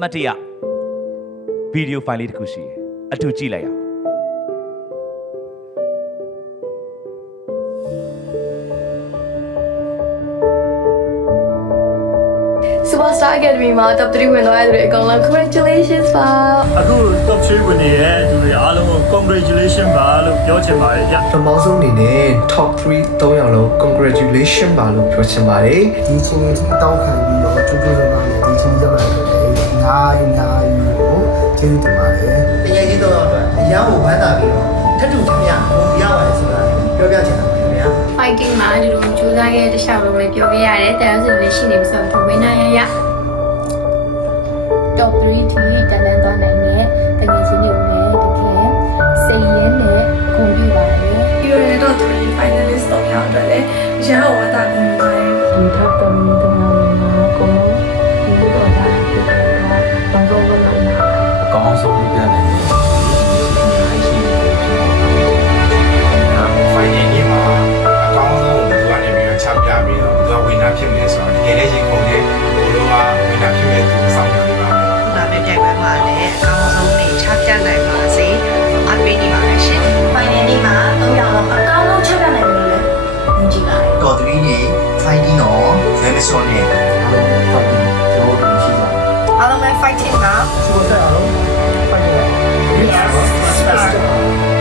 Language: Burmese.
မှတ်တရဗီဒီယိုဖိုင်လေးတစ်ခုရှိတယ်အတူကြည့်လိုက်အောင် Superstar Academy မှာ top 3 ဝင်သွားရတဲ့အကောင်လုံး congratulations ပါ အခု top 3ဝင်နေတဲ့သူတွေအားလုံးကို congratulation ပါလို့ပြောချင်ပါတယ်ဗျ။ ပထမဆုံးအနေနဲ့ top 3 3ယောက်လုံး congratulation ပါလို့ပြောချင်ပါတယ် ဒီချိန်ကြီးတောင်းခံပြီးတော့ကျူးကျူးစားစားနဲ့ဒီချိန်ရောက်လာတဲ့အားကိုကျေးဇူးတင်ပါတယ် တကယ်ကြီးတော့အတွက်အရာကိုဝမ်းသာပြီးတော့ထပ်တူထမြဘုံရပါတယ်ဆိုတာပြောပြချင်တာပါခင်ဗျာ fighting မှာဒီလိုကြိုးစားခဲ့တဲ့တစ်ခြားလုံးလည်းပြောခဲ့ရတယ်တန်းစင်လည်းရှိနေပြီဆိုတော့ဝင်နိုင်ရ top 3 ထိတန်းတန်းသွားနိုင်တဲ့တကယ်ချင်းတွေကိုလည်းတကယ်စိတ်ရင်းနဲ့ဂုဏ်ပြုပါတယ်ဒီလိုနဲ့တော့3 finalist တော့ရောက်တော့လေရန်ဝါတာကုန်ပါတယ်ဒီထပ်တော်မီတော့မှာကိုဒီတော့ဒါဖြစ်တာတော့တော့တော့လာ အကောင်းဆုံးပြပြနိုင်တယ်ရှိတယ်ဖိုင်နယ်မှာအကောင်းဆုံးသူကနေပြီးတော့ချပြပြီးတော့သူကဝင်တာဖြစ်မယ်ဆိုတော့တကယ်လည်းရင်ခုန်တယ်ဘိုးတို့ကဝင်တာဖြစ်မဲ့သူစောင့်ကြနေပါမယ် ခုနမဲ့ပြိုင်ပွဲမှာလည်းအကောင်းဆုံးနေချပြနိုင်ပါစေအားပေးနေပါမယ်ရှင် finally မှာ3ရောင်တော့အကောင်းဆုံးချက်ပြနိုင်တယ်လို့မြင်ကြည့်ပါတယ် တော်3နေ fighting တော့ဇဲမစွန်နေ အားလုံးပဲ fighting မှာ superstar အားလုံး fight ရအောင် yes